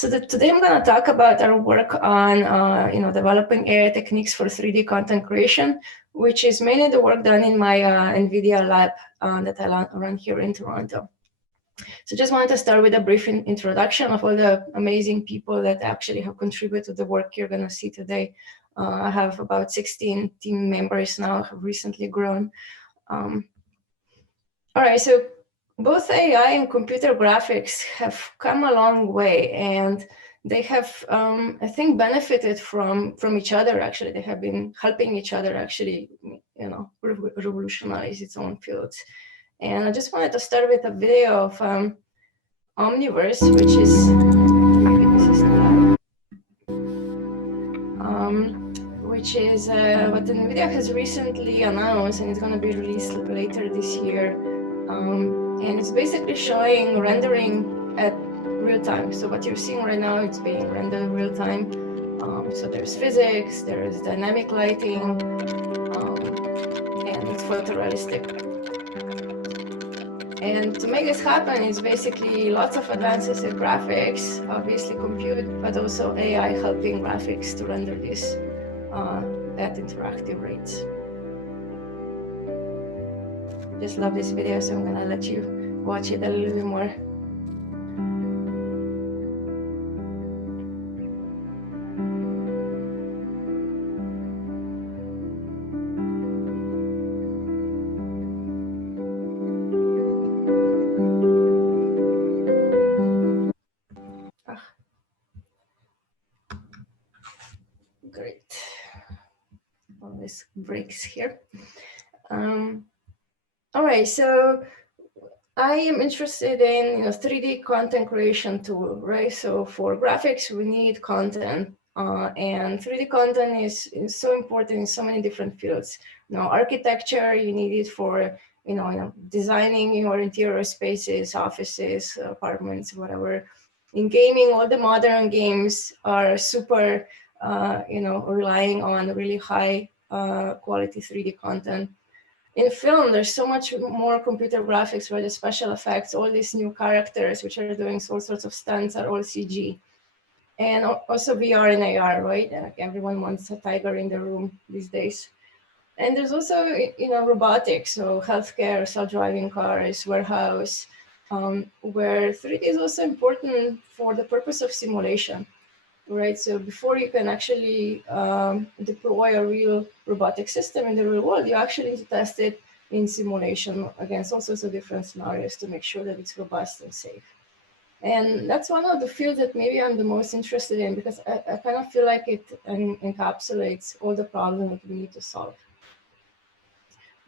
Today I'm going to talk about our work on developing AI techniques for 3D content creation, which is mainly the work done in my NVIDIA lab that I run here in Toronto. So just wanted to start with a brief introduction of all the amazing people that actually have contributed to the work you're going to see today. I have about 16 team members now, have recently grown. All right, so both AI and computer graphics have come a long way, and they have, I think, benefited from each other. Actually, they have been helping each other actually, revolutionize its own fields. And I just wanted to start with a video of Omniverse, which is what NVIDIA has recently announced, and it's going to be released later this year. And it's basically showing rendering at real time. So what you're seeing right now, it's being rendered in real time. So there's physics, there's dynamic lighting, and it's photorealistic. And to make this happen, it's basically lots of advances in graphics, obviously compute, but also AI helping graphics to render this at interactive rates. Just love this video, so I'm gonna let you watch it a little bit more. Great. All these breaks here. All right, so I am interested in 3D content creation tool, right? So for graphics, we need content, and 3D content is so important in so many different fields. Architecture, you need it for designing your interior spaces, offices, apartments, whatever. In gaming, all the modern games are super, relying on really high quality 3D content. In film, there's so much more computer graphics, right? The special effects, all these new characters which are doing all sorts of stunts are all CG. And also VR and AR, right? Like everyone wants a tiger in the room these days. And there's also, robotics, so healthcare, self-driving cars, warehouse, where 3D is also important for the purpose of simulation. Right, so before you can actually deploy a real robotic system in the real world, you actually need to test it in simulation against all sorts of different scenarios to make sure that it's robust and safe. And that's one of the fields that maybe I'm the most interested in, because I kind of feel like it encapsulates all the problems that we need to solve.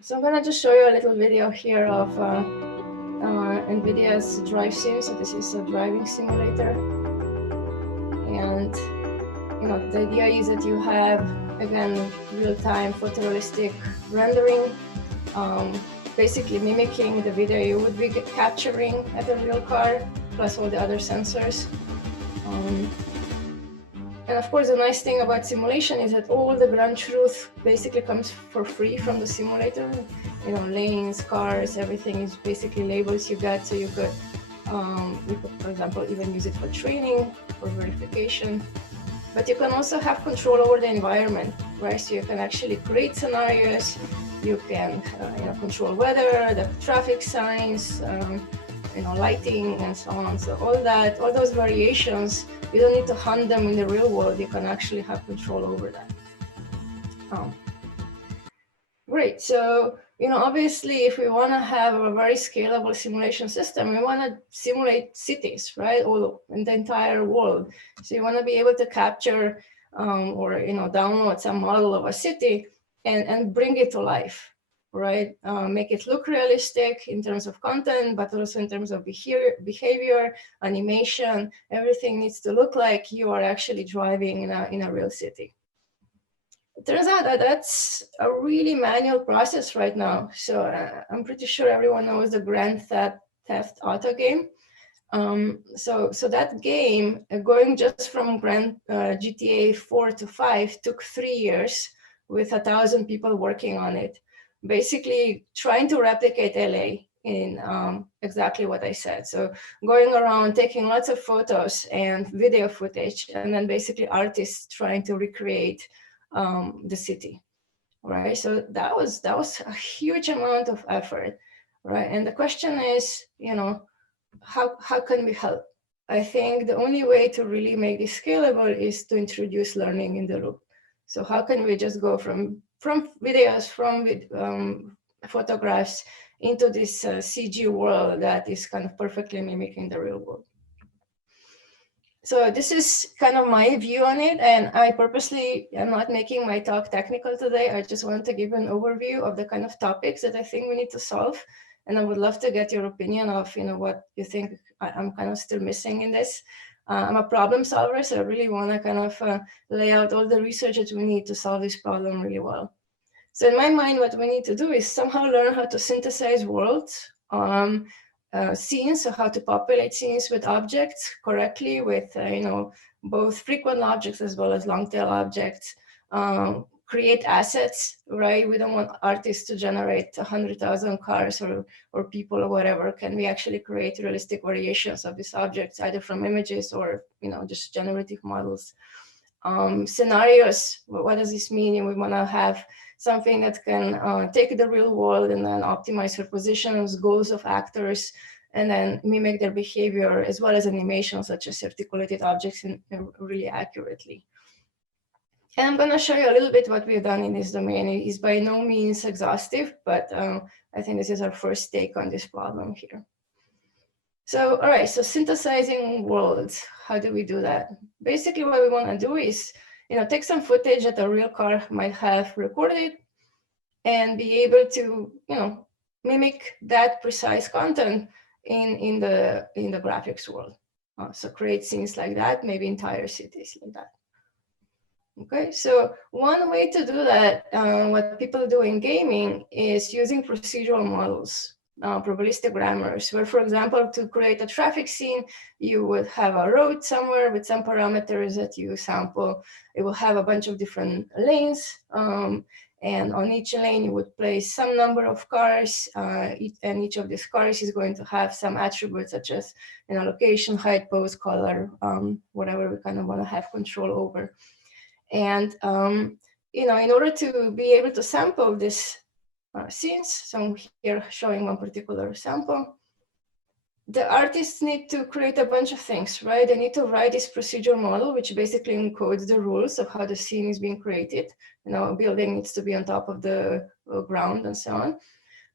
So I'm going to just show you a little video here of NVIDIA's Drive Sim. So this is a driving simulator. And the idea is that you have, again, real-time photorealistic rendering, basically mimicking the video you would be capturing at a real car, plus all the other sensors. And of course, the nice thing about simulation is that all the ground truth basically comes for free from the simulator. Lanes, cars, everything is basically labels you get, so you could, for example, even use it for training or verification. But you can also have control over the environment, right? So you can actually create scenarios, you can control weather, the traffic signs, lighting, and so on. So all those variations, you don't need to hunt them in the real world. You can actually have control over that. Great. So, obviously, if we want to have a very scalable simulation system, we want to simulate cities, right? All in the entire world. So you want to be able to capture or, download some model of a city and bring it to life, right? Make it look realistic in terms of content, but also in terms of behavior, animation. Everything needs to look like you are actually driving in a real city. It turns out that that's a really manual process right now. So I'm pretty sure everyone knows the Grand Theft Auto game. So that game, going just from GTA 4 to 5 took 3 years with 1,000 people working on it, basically trying to replicate LA in exactly what I said. So going around, taking lots of photos and video footage, and then basically artists trying to recreate the city, right? So that was a huge amount of effort, right? And the question is, how can we help? I think the only way to really make this scalable is to introduce learning in the loop. So how can we just go from videos, from photographs into this CG world that is kind of perfectly mimicking the real world? So this is kind of my view on it, and I purposely am not making my talk technical today. I just want to give an overview of the kind of topics that I think we need to solve, and I would love to get your opinion of what you think I'm kind of still missing in this. I'm a problem solver, so I really want to kind of lay out all the research that we need to solve this problem really well. So in my mind, what we need to do is somehow learn how to synthesize worlds, scenes, so how to populate scenes with objects correctly, with both frequent objects as well as long tail objects. Create assets, right? We don't want artists to generate 100,000 cars or people or whatever. Can we actually create realistic variations of these objects, either from images or just generative models? Scenarios, what does this mean? We want to have something that can take the real world and then optimize for positions, goals of actors, and then mimic their behavior, as well as animation, such as articulated objects really accurately. And I'm going to show you a little bit what we've done in this domain. It is by no means exhaustive, but I think this is our first take on this problem here. So, all right, so synthesizing worlds, how do we do that? Basically, what we want to do is, take some footage that a real car might have recorded and be able to, mimic that precise content in the graphics world. So create scenes like that, maybe entire cities like that. Okay, so one way to do that, what people do in gaming, is using procedural models. Probabilistic grammars, where, for example, to create a traffic scene, you would have a road somewhere with some parameters that you sample. It will have a bunch of different lanes, and on each lane you would place some number of cars, and each of these cars is going to have some attributes such as location, height, pose, color, whatever we kind of want to have control over. And in order to be able to sample this scenes, so I'm here showing one particular sample, the artists need to create a bunch of things, right? They need to write this procedural model, which basically encodes the rules of how the scene is being created. A building needs to be on top of the ground and so on,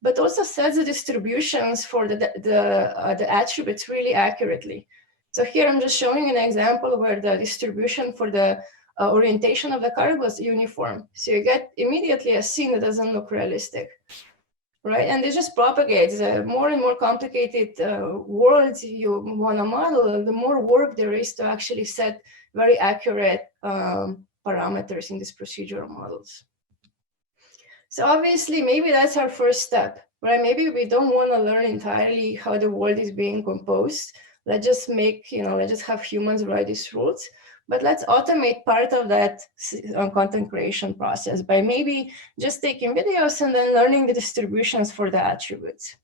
but also sets the distributions for the attributes really accurately. So here I'm just showing an example where the distribution for the orientation of the car was uniform. So you get immediately a scene that doesn't look realistic, right? And it just propagates. More and more complicated worlds you want to model, the more work there is to actually set very accurate parameters in these procedural models. So obviously, maybe that's our first step, right? Maybe we don't want to learn entirely how the world is being composed. Let's just let's just have humans write these rules. But let's automate part of that content creation process by maybe just taking videos and then learning the distributions for the attributes.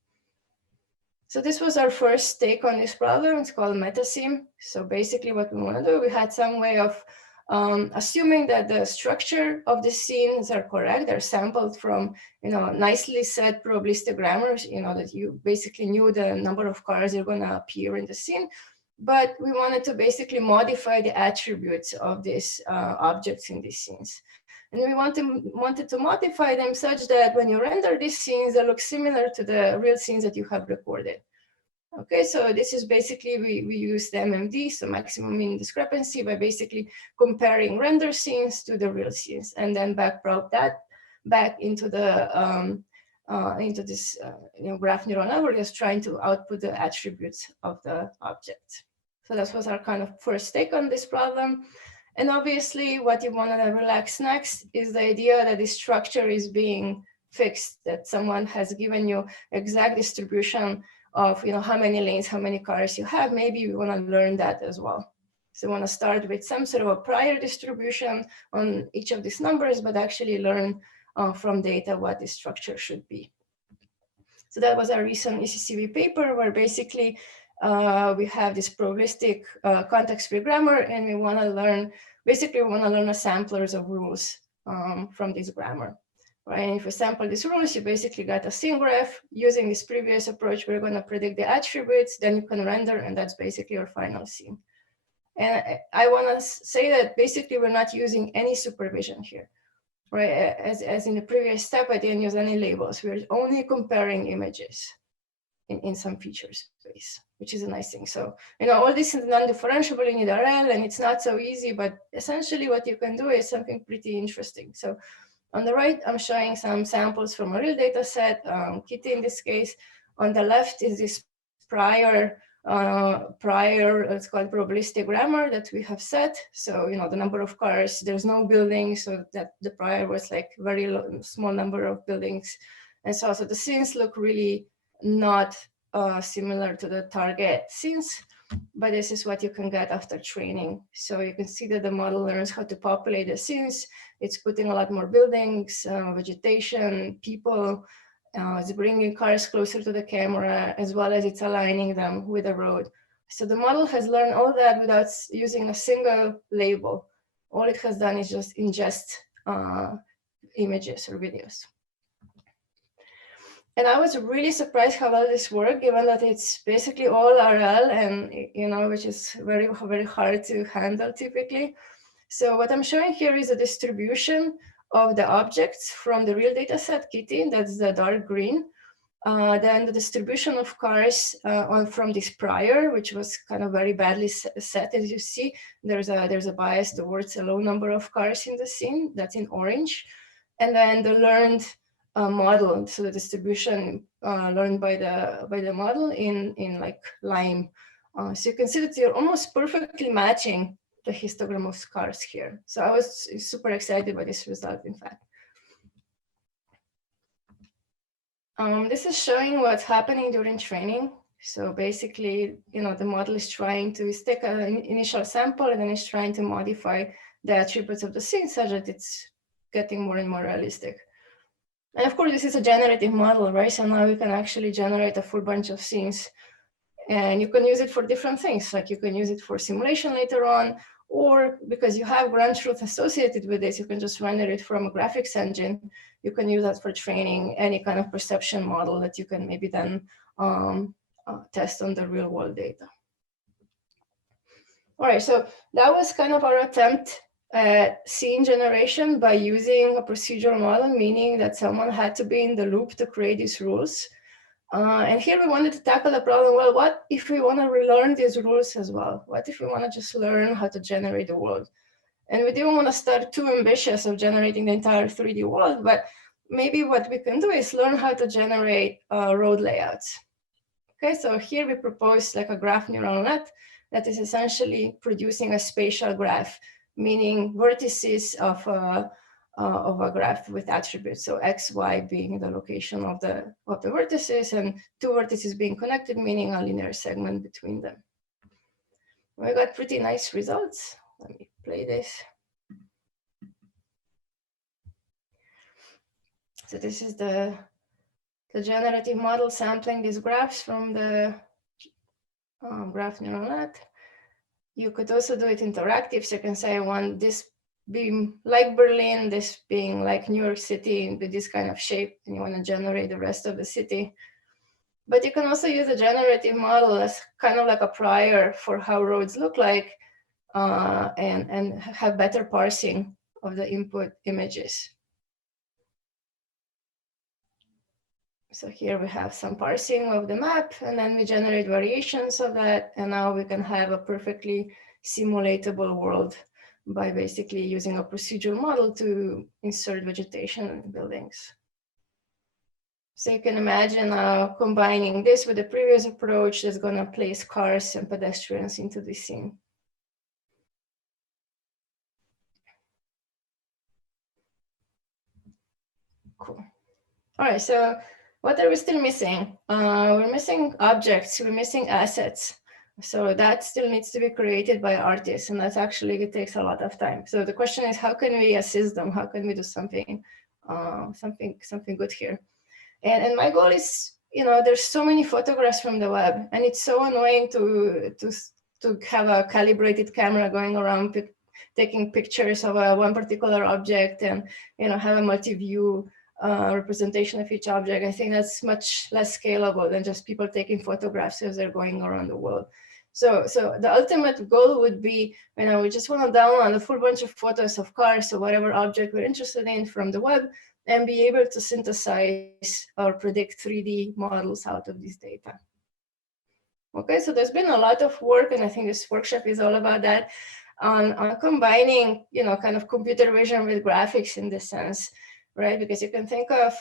So this was our first take on this problem. It's called MetaSim. So basically what we want to do, we had some way of assuming that the structure of the scenes are correct. They're sampled from nicely set probabilistic grammars, that you basically knew the number of cars are going to appear in the scene. But we wanted to basically modify the attributes of these objects in these scenes. And we wanted to modify them such that when you render these scenes, they look similar to the real scenes that you have recorded. Okay, so this is basically, we use the MMD, so maximum mean discrepancy, by basically comparing render scenes to the real scenes, and then backprop that back into the into this graph neural network is trying to output the attributes of the object. So that was our kind of first take on this problem. And obviously what you want to relax next is the idea that the structure is being fixed, that someone has given you exact distribution of how many lanes, how many cars you have. Maybe we want to learn that as well. So we want to start with some sort of a prior distribution on each of these numbers, but actually learn from data what the structure should be. So that was our recent ECCV paper, where basically we have this probabilistic context-free grammar, and we want to learn, basically we want to learn assemblers of rules from this grammar. Right? And if we sample these rules, you basically got a scene graph. Using this previous approach, we're going to predict the attributes, then you can render, and that's basically your final scene. And I want to say that basically we're not using any supervision here, right? As in the previous step, I didn't use any labels. We're only comparing images in some feature space, which is a nice thing. So, all this is non-differentiable in RL, and it's not so easy, but essentially what you can do is something pretty interesting. So on the right, I'm showing some samples from a real data set, Kitty in this case. On the left is this prior, let's call it probabilistic grammar that we have set. So, the number of cars, there's no buildings, so that the prior was like very small number of buildings. And so the scenes look really not similar to the target scenes, but this is what you can get after training. So you can see that the model learns how to populate the scenes. It's putting a lot more buildings, vegetation, people. It's bringing cars closer to the camera, as well as it's aligning them with the road. So the model has learned all that without using a single label. All it has done is just ingest images or videos. And I was really surprised how well this worked, given that it's basically all RL, and which is very, very hard to handle typically. So what I'm showing here is a distribution of the objects from the real data set, Kitty, that's the dark green. Then the distribution of cars from this prior, which was kind of very badly set, as you see. There's a bias towards a low number of cars in the scene, that's in orange. And then the learned model, so the distribution learned by the model in like lime. So you can see that you're almost perfectly matching the histogram of cars here. So I was super excited by this result, in fact. This is showing what's happening during training. So basically, the model is trying to take an initial sample, and then it's trying to modify the attributes of the scene such that it's getting more and more realistic. And of course, this is a generative model, right? So now we can actually generate a full bunch of scenes. And you can use it for different things, like you can use it for simulation later on, or because you have ground truth associated with this, you can just render it from a graphics engine. You can use that for training any kind of perception model that you can maybe then test on the real world data. All right, so that was kind of our attempt at scene generation by using a procedural model, meaning that someone had to be in the loop to create these rules. And here we wanted to tackle the problem, well, what if we want to relearn these rules as well? What if we want to just learn how to generate the world? And we didn't want to start too ambitious of generating the entire 3D world, but maybe what we can do is learn how to generate road layouts. Okay, so here we propose like a graph neural net that is essentially producing a spatial graph, meaning vertices of a graph with attributes. So X, Y being the location of the vertices, and two vertices being connected, meaning a linear segment between them. We got pretty nice results. Let me play this. So this is the generative model sampling these graphs from the graph neural net. You could also do it interactive. So you can say I want this being like Berlin, this being like New York City with this kind of shape, and you want to generate the rest of the city. But you can also use a generative model as kind of like a prior for how roads look like, and have better parsing of the input images. So here we have some parsing of the map, and then we generate variations of that, and now we can have a perfectly simulatable world by basically using a procedural model to insert vegetation and buildings. So you can imagine combining this with the previous approach that's going to place cars and pedestrians into the scene. Cool. All right, so what are we still missing? We're missing objects, we're missing assets. So that still needs to be created by artists, and that's actually, it takes a lot of time. So the question is, how can we assist them? How can we do something, something good here? And my goal is there's so many photographs from the web, and it's so annoying to have a calibrated camera going around taking pictures of one particular object, and have a multi-view representation of each object. I think that's much less scalable than just people taking photographs as they're going around the world. So the ultimate goal would be, we just want to download a full bunch of photos of cars or whatever object we're interested in from the web, and be able to synthesize or predict 3D models out of this data. Okay, so there's been a lot of work, and I think this workshop is all about that, on combining, kind of computer vision with graphics in this sense, right? Because you can think of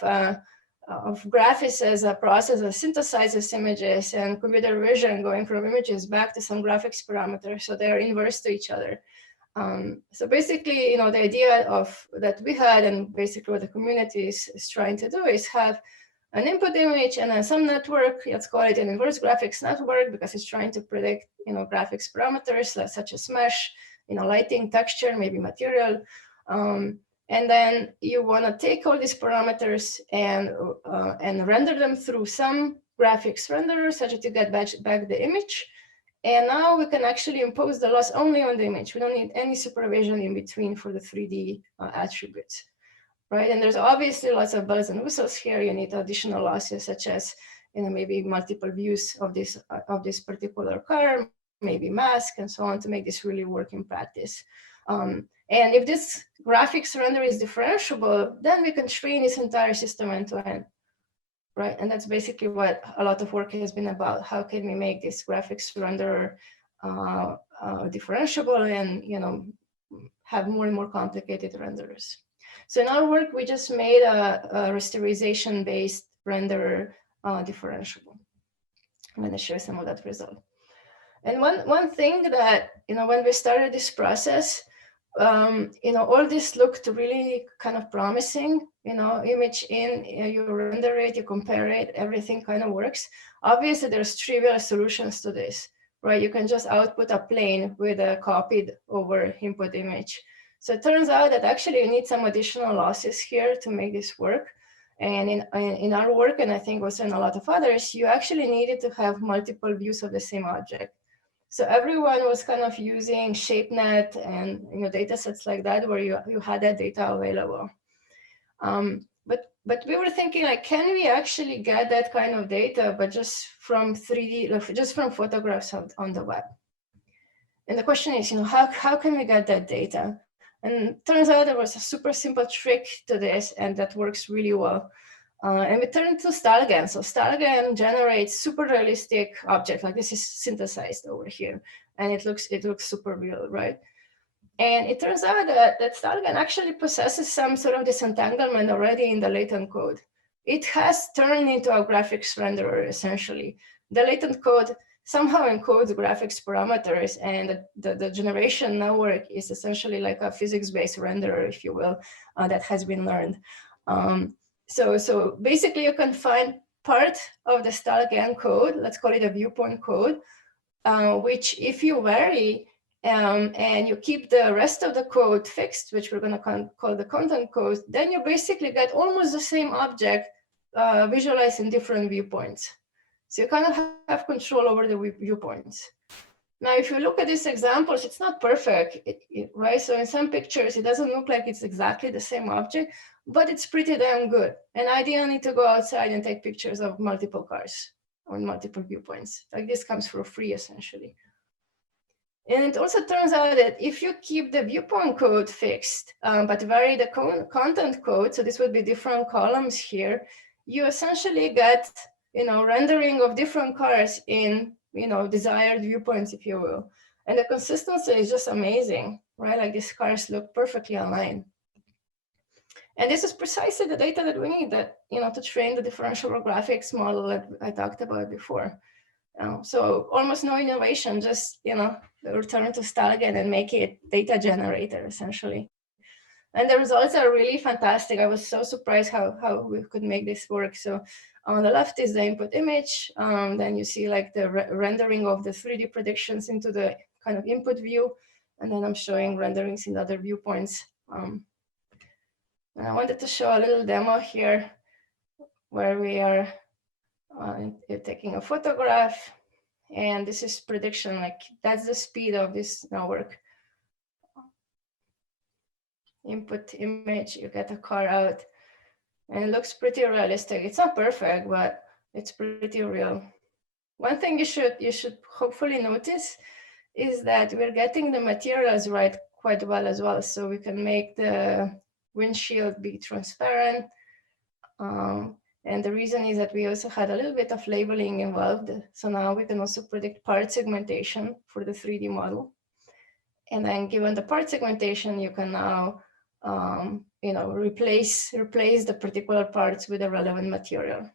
graphics as a process that synthesizes images, and computer vision going from images back to some graphics parameters, so they're inverse to each other. So basically, the idea that we had, and basically what the community is trying to do, is have an input image and then some network. Let's call it an inverse graphics network, because it's trying to predict, graphics parameters such as mesh, lighting, texture, maybe material. And then you want to take all these parameters and render them through some graphics renderer such that you get back the image. And now we can actually impose the loss only on the image. We don't need any supervision in between for the 3D attributes, right? And there's obviously lots of bells and whistles here. You need additional losses, such as maybe multiple views of this particular car, maybe mask, and so on, to make this really work in practice. And if this graphics render is differentiable, then we can train this entire system end to end. Right, and that's basically what a lot of work has been about. How can we make this graphics renderer differentiable, and have more and more complicated renderers? So in our work, we just made a rasterization-based renderer differentiable. I'm going to share some of that result. And one thing that when we started this process, all this looked really kind of promising. Image in, you render it, you compare it, everything kind of works. Obviously, there's trivial solutions to this, right? You can just output a plane with a copied over input image. So it turns out that actually you need some additional losses here to make this work. And in our work, and I think also in a lot of others, you actually needed to have multiple views of the same object. So everyone was kind of using ShapeNet and data sets like that, where you had that data available. But we were thinking, like, can we actually get that kind of data, but just from 3D, like just from photographs on the web? And the question is, how can we get that data? And turns out there was a super simple trick to this, and that works really well. And we turned to StyleGAN. So StyleGAN generates super realistic object, like this is synthesized over here, and it looks super real, right? And it turns out that StyleGAN actually possesses some sort of disentanglement already in the latent code. It has turned into a graphics renderer, essentially. The latent code somehow encodes graphics parameters, and the generation network is essentially like a physics-based renderer, if you will, that has been learned. So basically, you can find part of the StyleGAN code, let's call it a viewpoint code, which if you vary and you keep the rest of the code fixed, which we're going to call the content code, then you basically get almost the same object visualized in different viewpoints. So you kind of have control over the viewpoints. Now, if you look at these examples, it's not perfect, right? So in some pictures, it doesn't look like it's exactly the same object, but it's pretty damn good. And I didn't need to go outside and take pictures of multiple cars on multiple viewpoints. Like, this comes for free, essentially. And it also turns out that if you keep the viewpoint code fixed, but vary the content code, so this would be different columns here, you essentially get, rendering of different cars in, desired viewpoints, if you will. And the consistency is just amazing, right? Like, these cars look perfectly aligned. And this is precisely the data that we need to train the differentiable graphics model that I talked about before. So almost no innovation, just, return to StyleGAN and make it data generator, essentially. And the results are really fantastic. I was so surprised how we could make this work. So on the left is the input image. Then you see like the rendering of the 3D predictions into the kind of input view. And then I'm showing renderings in other viewpoints. And I wanted to show a little demo here where we are You're taking a photograph, and this is prediction, like that's the speed of this network. Input image, you get a car out, and it looks pretty realistic. It's not perfect, but it's pretty real. One thing you should hopefully notice is that we're getting the materials right quite well as well. So we can make the windshield be transparent. And the reason is that we also had a little bit of labeling involved. So now we can also predict part segmentation for the 3D model. And then given the part segmentation, you can now replace the particular parts with the relevant material.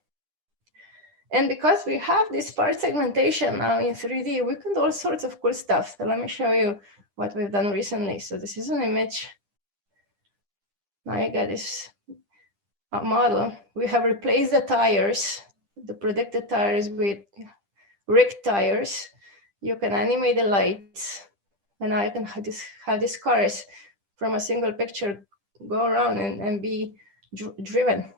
And because we have this part segmentation now in 3D, we can do all sorts of cool stuff. So let me show you what we've done recently. So this is an image. Now you get this model. We have replaced the tires, the predicted tires, with rigged tires. You can animate the lights, and now you can have these cars from a single picture go around and be driven.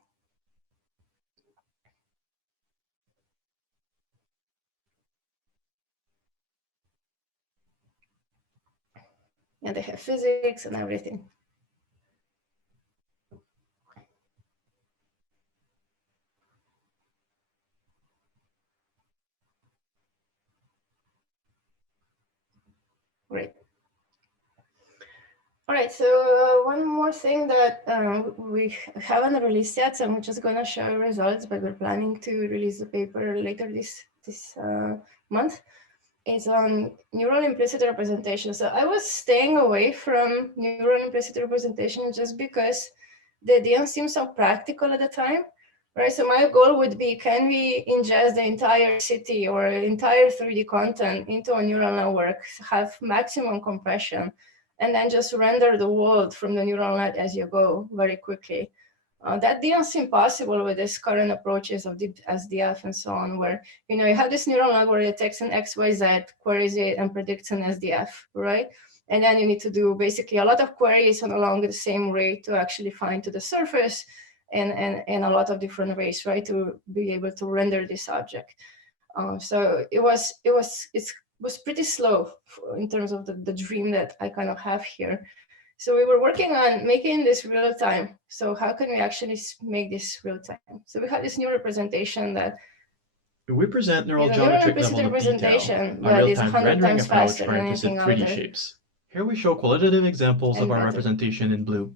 And they have physics and everything. Great. All right, so one more thing that we haven't released yet, so I'm just gonna show results, but we're planning to release the paper later this month, is on neural implicit representation. So I was staying away from neural implicit representation just because they didn't seem so practical at the time, right? So my goal would be, can we ingest the entire city or entire 3D content into a neural network, have maximum compression, and then just render the world from the neural net as you go very quickly. That didn't seem possible with this current approaches of deep SDF and so on, where you have this neural network that takes an XYZ, queries it, and predicts an SDF, right? And then you need to do basically a lot of queries and along the same rate to actually find to the surface, and a lot of different ways, right, to be able to render this object. So it was pretty slow in terms of the dream that I kind of have here. So we were working on making this real time. So how can we actually make this real time? So we had this new representation that we present neural geometric level of detail, a real-time rendering approach for implicit 3D shapes. Here we show qualitative examples of our representation in blue.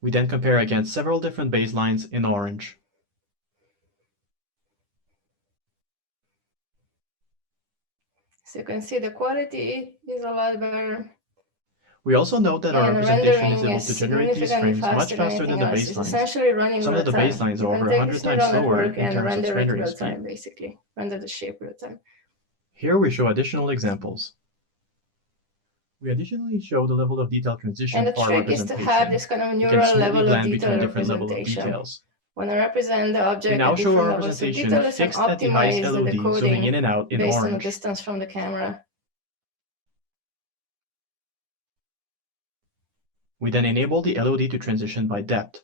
We then compare against several different baselines in orange. So you can see the quality is a lot better. We also note that our representation is able to generate these frames much faster than the baselines. Some of the baselines are over 100 times slower in terms of rendering speed. Basically, render the shape real time. Here we show additional examples. We additionally show the level of detail transition for our representation. And the trick is to have this kind of neural level of detail representation. When I represent the object, we now show our representation fixed at the highest LOD, zooming in and out in based orange. On the distance from the camera. We then enable the LOD to transition by depth.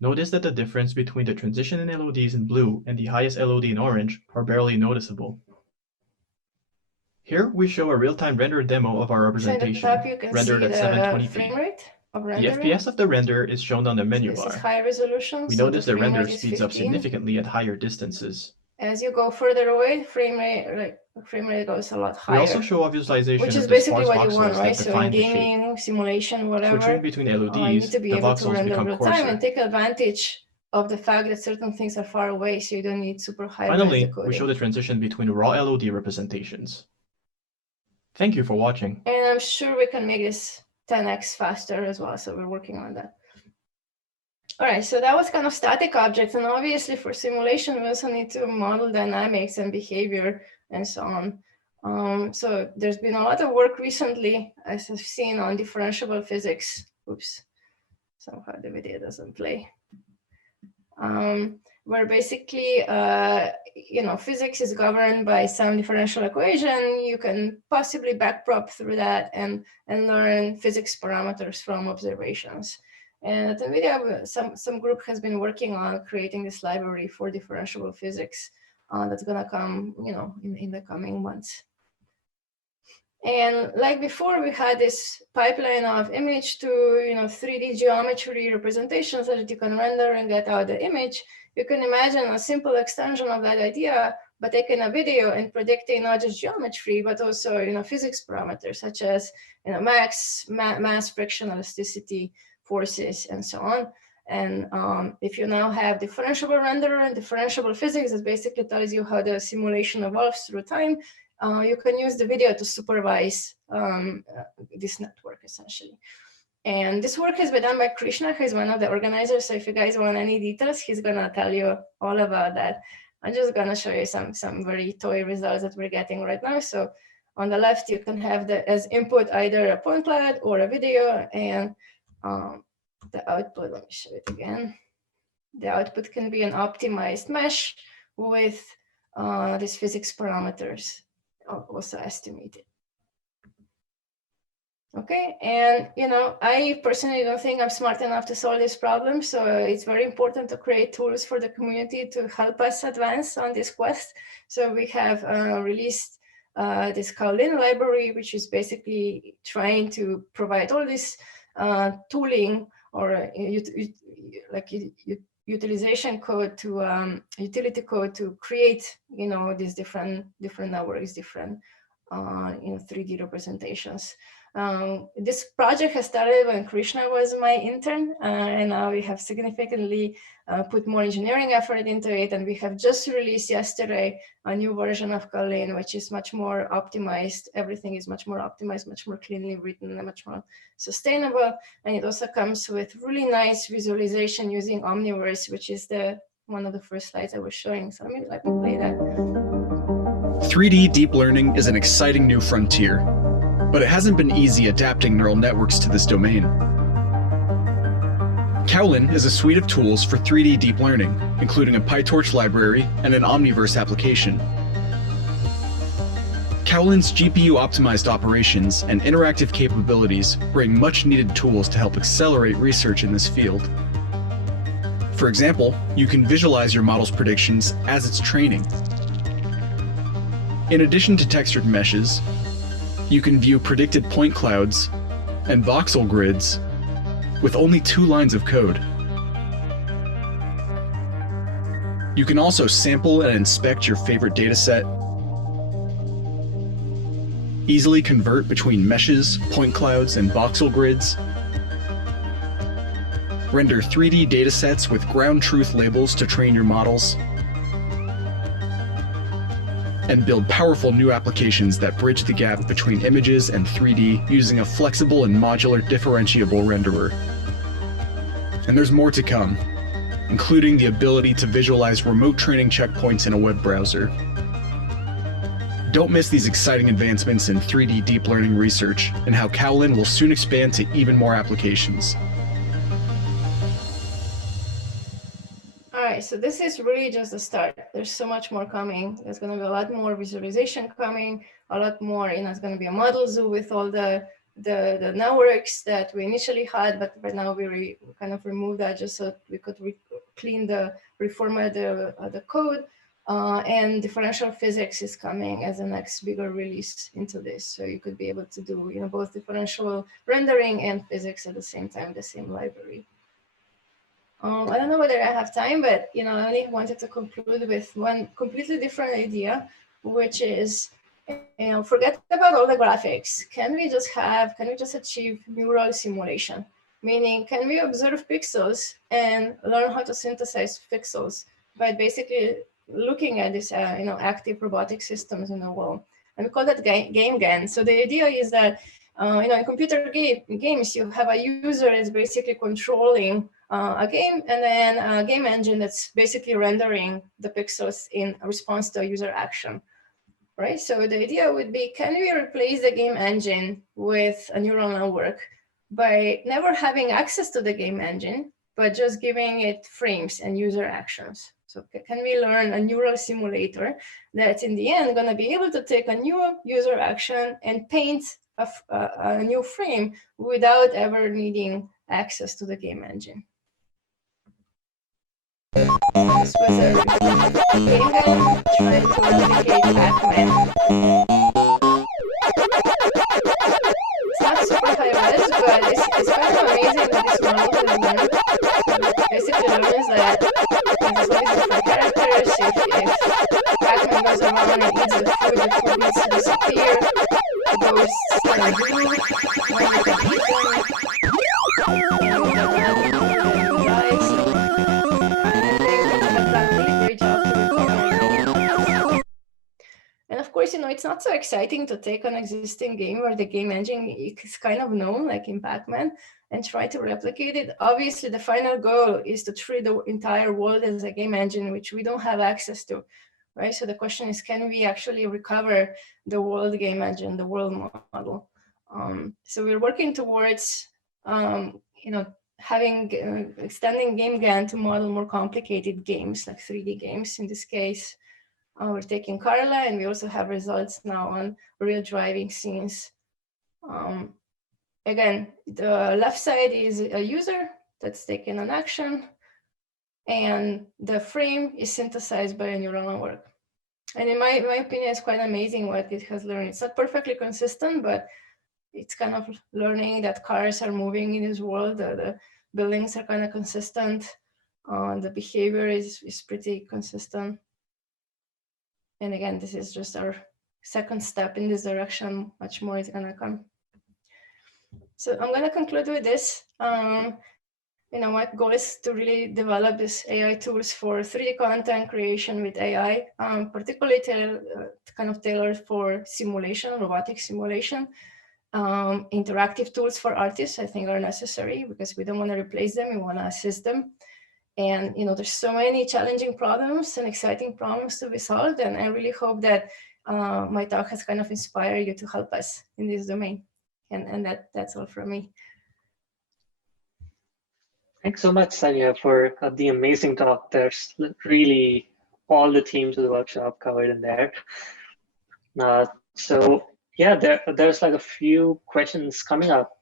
Notice that the difference between the transition in LODs in blue and the highest LOD in orange are barely noticeable. Here we show a real-time render demo of our representation, rendered at 720p. The FPS of the render is shown on the menu bar. This is high resolution. We notice the render speeds up significantly at higher distances. As you go further away, frame rate goes a lot higher. We also show a visualization which is of the basically sparse what you want, voxels right? that So in define the gaming, shape. simulation, whatever, Switching between LODs, you need to be the able to voxels render become real coarser. time and take advantage of the fact that certain things are far away, so you don't need super high Finally, decoding. we show the transition between raw LOD representations. Thank you for watching. And I'm sure we can make this 10x faster as well, so we're working on that. All right, so that was kind of static objects, and obviously for simulation, we also need to model dynamics and behavior and so on. So there's been a lot of work recently, as I've seen, on differentiable physics. Oops, somehow the video doesn't play. Where basically, physics is governed by some differential equation. You can possibly backprop through that and learn physics parameters from observations. And at NVIDIA, some group has been working on creating this library for differentiable physics that's gonna come, in the coming months. And like before, we had this pipeline of image to 3D geometry representations so that you can render and get out the image. You can imagine a simple extension of that idea, but taking a video and predicting not just geometry, but also physics parameters such as mass, friction, elasticity, forces, and so on. And if you now have differentiable renderer and differentiable physics, it basically tells you how the simulation evolves through time. You can use the video to supervise this network, essentially. And this work has been done by Krishna, who is one of the organizers. So if you guys want any details, he's going to tell you all about that. I'm just going to show you some very toy results that we're getting right now. So on the left, you can have as input either a point cloud or a video, and the output, let me show it again. The output can be an optimized mesh with these physics parameters also estimated. Okay, and I personally don't think I'm smart enough to solve this problem, so it's very important to create tools for the community to help us advance on this quest. So we have released this Kowloon library, which is basically trying to provide all this tooling or utilization code to utility code to create these different networks, different 3D representations. This project has started when Krishna was my intern, and now we have significantly put more engineering effort into it, and we have just released yesterday a new version of Kowloon, which is much more optimized. Everything is much more optimized, much more cleanly written, and much more sustainable. And it also comes with really nice visualization using Omniverse, which is one of the first slides I was showing. So let me play that. 3D deep learning is an exciting new frontier, but it hasn't been easy adapting neural networks to this domain. Kowloon is a suite of tools for 3D deep learning, including a PyTorch library and an Omniverse application. Kowloon's GPU-optimized operations and interactive capabilities bring much-needed tools to help accelerate research in this field. For example, you can visualize your model's predictions as it's training. In addition to textured meshes, you can view predicted point clouds and voxel grids with only 2 lines of code. You can also sample and inspect your favorite dataset, easily convert between meshes, point clouds, and voxel grids, render 3D datasets with ground truth labels to train your models, and build powerful new applications that bridge the gap between images and 3D using a flexible and modular differentiable renderer. And there's more to come, including the ability to visualize remote training checkpoints in a web browser. Don't miss these exciting advancements in 3D deep learning research and how Kowloon will soon expand to even more applications. So this is really just the start. There's so much more coming. There's going to be a lot more visualization coming, a lot more, it's going to be a model zoo with all the networks that we initially had, but right now we kind of removed that just so we could reformat the code. And differential physics is coming as the next bigger release into this. So you could be able to do both differential rendering and physics at the same time, the same library. I don't know whether I have time, but I only wanted to conclude with one completely different idea, which is, forget about all the graphics. Can we just achieve neural simulation? Meaning, can we observe pixels and learn how to synthesize pixels by basically looking at these, active robotic systems in the world? And we call that game GAN. So the idea is that, in computer games, you have a user that's basically controlling a game, and then a game engine that's basically rendering the pixels in response to a user action, right? So the idea would be, can we replace the game engine with a neural network by never having access to the game engine, but just giving it frames and user actions? So can we learn a neural simulator that's in the end going to be able to take a new user action and paint a new frame without ever needing access to the game engine. This was a game gun trying to replicate Pac-Man. It's not super high res, but it's kind of amazing that this model has learned. So basically learns that there's always different characters. If Pac-Man goes around and eats the food needs to disappear. Ghosts can do when you can eat them. And die, so they have done a really great job to recover. And of course, it's not so exciting to take an existing game where the game engine is kind of known, like in Pac-Man, and try to replicate it. Obviously, the final goal is to treat the entire world as a game engine, which we don't have access to, right? So the question is, can we actually recover the world game engine, the world model? So we're working towards, having extending game GAN to model more complicated games, like 3D games in this case. We're taking Carla, and we also have results now on real driving scenes. Again, the left side is a user that's taking an action, and the frame is synthesized by a neural network. And in my opinion, it's quite amazing what it has learned. It's not perfectly consistent, but it's kind of learning that cars are moving in this world. The buildings are kind of consistent. The behavior is pretty consistent. And again, this is just our second step in this direction. Much more is going to come. So I'm going to conclude with this. My goal is to really develop this AI tools for 3D content creation with AI, particularly kind of tailored for simulation, robotic simulation. Interactive tools for artists, I think, are necessary because we don't want to replace them. We want to assist them. And there's so many challenging problems and exciting problems to be solved. And I really hope that my talk has kind of inspired you to help us in this domain. And that's all from me. Thanks so much, Sanja, for the amazing talk. There's really all the themes of the workshop covered in there. So yeah, there's like a few questions coming up.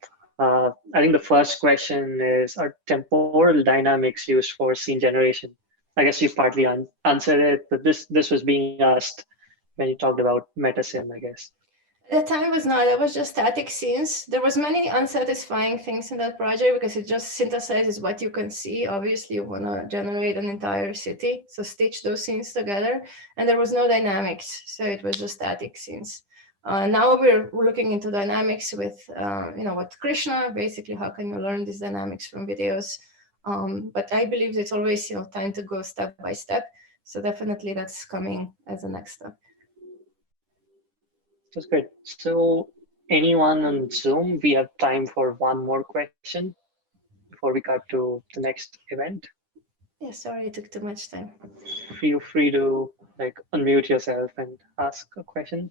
I think the first question is, are temporal dynamics used for scene generation? I guess you partly answered it, but this was being asked when you talked about MetaSim, I guess. At the time it was not, it was just static scenes. There was many unsatisfying things in that project because it just synthesizes what you can see. Obviously you want to generate an entire city, so stitch those scenes together, and there was no dynamics, so it was just static scenes. Now we're looking into dynamics with, with Krishna, basically how can you learn these dynamics from videos. But I believe it's always, time to go step by step. So definitely that's coming as a next step. That's great. So anyone on Zoom, we have time for one more question before we cut to the next event. Yeah, sorry, it took too much time. Feel free to unmute yourself and ask a question.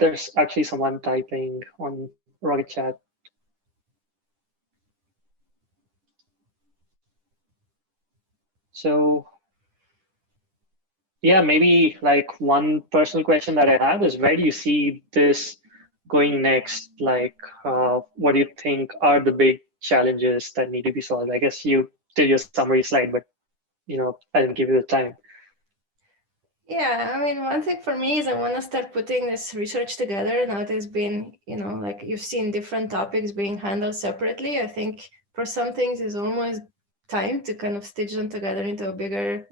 There's actually someone typing on Rocket Chat. So yeah, maybe one personal question that I have is, where do you see this going next? What do you think are the big challenges that need to be solved? I guess you did your summary slide, but I didn't give you the time. Yeah, I mean, one thing for me is I want to start putting this research together. Now there's been, you've seen different topics being handled separately. I think for some things it's almost time to kind of stitch them together into a bigger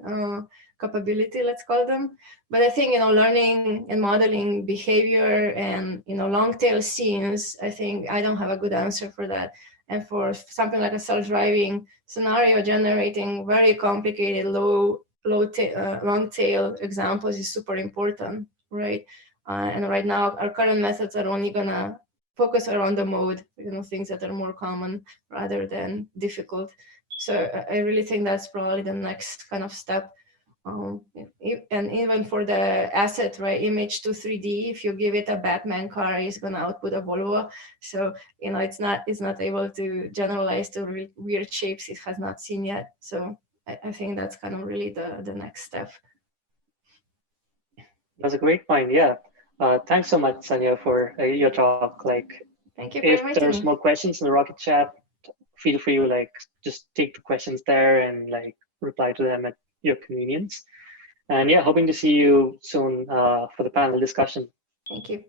capability, let's call them. But I think, learning and modeling behavior and, long tail scenes, I think I don't have a good answer for that. And for something like a self-driving scenario, generating very complicated, long tail examples is super important, right? And right now, our current methods are only gonna focus around the mode, things that are more common rather than difficult. So I really think that's probably the next kind of step. And even for the asset, right, image to 3D, if you give it a Batman car, it's gonna output a Volvo. So it's not able to generalize to weird shapes it has not seen yet. So I think that's kind of really the next step. That's a great point. Yeah, Thanks so much, Sanja, for your talk. Like, thank you for if inviting there's me. more questions in the Rocket chat, feel free to like just take the questions there and like reply to them at your convenience. And yeah, hoping to see you soon for the panel discussion. Thank you.